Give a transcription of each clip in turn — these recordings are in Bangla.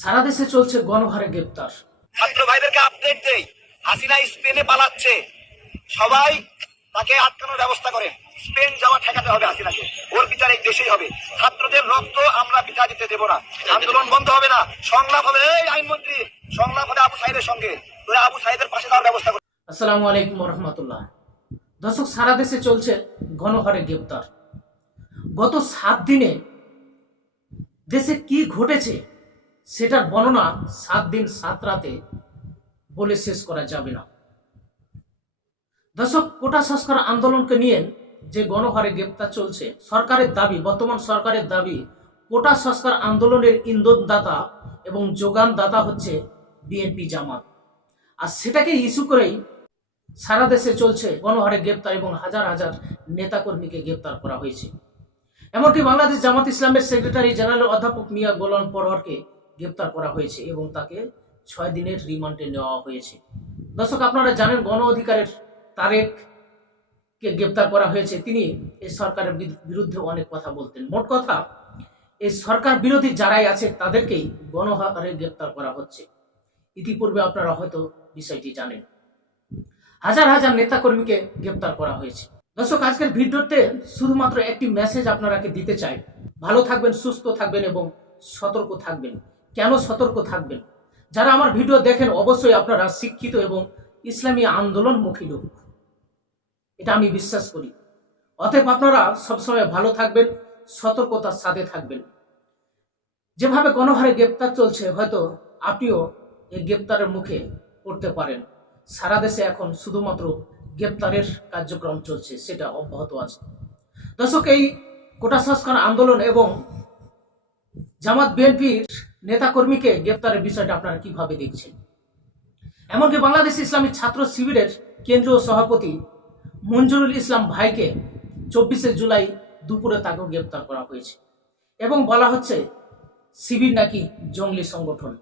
সারা দেশে চলছে গণহারে গ্রেপ্তার। ছাত্র ভাইদেরকে আপডেট দেই হাসিনা স্পেনে পালাচ্ছে। সবাই তাকে আটকানোর ব্যবস্থা করেন। স্পেন যাওয়া ঠেকাতে হবে হাসিনাকে। ওর বিচার এই দেশেই হবে। ছাত্রদের রক্ত আমরা পিঠা দিতে দেবো না। আন্দোলন বন্ধ হবে না। সংলাপ হবে। এই আইনমন্ত্রী সংলাপ হবে আবু সাইদের সঙ্গে। তোরা আবু সাইদের পাশে যাওয়ার ব্যবস্থা করো। আসসালামু আলাইকুম রহমতুল্লাহ। দর্শক সারা দেশে চলছে গণহারে গ্রেপ্তার। গত সাত দিনে দেশে কি ঘটেছে সেটার বর্ণনা সাত দিন, সাত রাতে বলে শেষ করা যাবে না। দর্শক, কোটা সংস্কার আন্দোলনকে নিয়ে যে গণহারে গ্রেপ্তার চলছে, সরকারের দাবি, বর্তমান সরকারের দাবি, কোটা সংস্কার আন্দোলনের ইন্ধনদাতা এবং যোগানদাতা হচ্ছে বিএনপি জামাত। আর সেটাকে ইস্যু করেই সারা দেশে চলছে গণহারে গ্রেপ্তার এবং হাজার হাজার নেতাকর্মীকে গ্রেপ্তার করা হয়েছে। এমনকি বাংলাদেশ জামাত ইসলামের সেক্রেটারি জেনারেল অধ্যাপক মিয়া গোলাম পরোয়ারকে গ্রেপ্তার করা হয়েছে এবং তাকে ছয় দিনের রিমান্ডে নেওয়া হয়েছে। দর্শক, আপনারা জানেন গণ অধিকারের তারেককে গ্রেপ্তার করা হয়েছে। তিনি এই সরকারের বিরু- বিরুদ্ধে অনেক কথা বলতেন। মোট কথা, এই সরকার বিরোধী যারাই আছে, তাদেরকেই গণহারে গ্রেপ্তার করা হচ্ছে। ইতিপূর্বে আপনারা হয়তো বিষয়টি জানেন। হাজার হাজার নেতাকর্মীকে গ্রেপ্তার করা হয়েছে। দর্শক, আজকের ভিডিওতে শুধুমাত্র একটি মেসেজ আপনারাকে দিতে চাই। ভালো থাকবেন, সুস্থ থাকবেন এবং সতর্ক থাকবেন। কেন সতর্ক থাকবেন? যারা আমার ভিডিও দেখেন, অবশ্যই আপনারা শিক্ষিত এবং ইসলামী আন্দোলনমুখী লোক। এটা আমি বিশ্বাস করি। অতএব আপনারা সবসময় ভালো থাকবেন, সতর্কতার সাথে থাকবেন। যেভাবে গণহারে গ্রেপ্তার চলছে, হয়তো আপনিও এই গ্রেপ্তারের মুখে পড়তে পারেন। সারা দেশে এখন শুধুমাত্র গ্রেপ্তারের কার্যক্রম চলছে, সেটা অব্যাহত আছে। দর্শক, এই কোটা সংস্কার আন্দোলন এবং জামাত বিএনপির নেতাকর্মীকে গ্রেপ্তারের বিষয়টা আপনারা কীভাবে দেখছেন? এমনকি বাংলাদেশ ইসলামী ছাত্র শিবিরের কেন্দ্রীয় সভাপতি মঞ্জুরুল ইসলাম ভাইকে চব্বিশে জুলাই দুপুরে তাকেও গ্রেপ্তার করা হয়েছে। এবং বলা হচ্ছে, শিবির নাকি জঙ্গলি সংগঠন।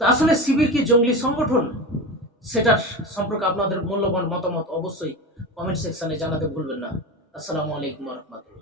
তো আসলে শিবির কি জঙ্গলি সংগঠন? সেটার সম্পর্কে আপনাদের মূল্যবান মতামত অবশ্যই কমেন্ট সেকশনে জানাতে ভুলবেন না। আসসালামু আলাইকুম রহমতুল্লাহ।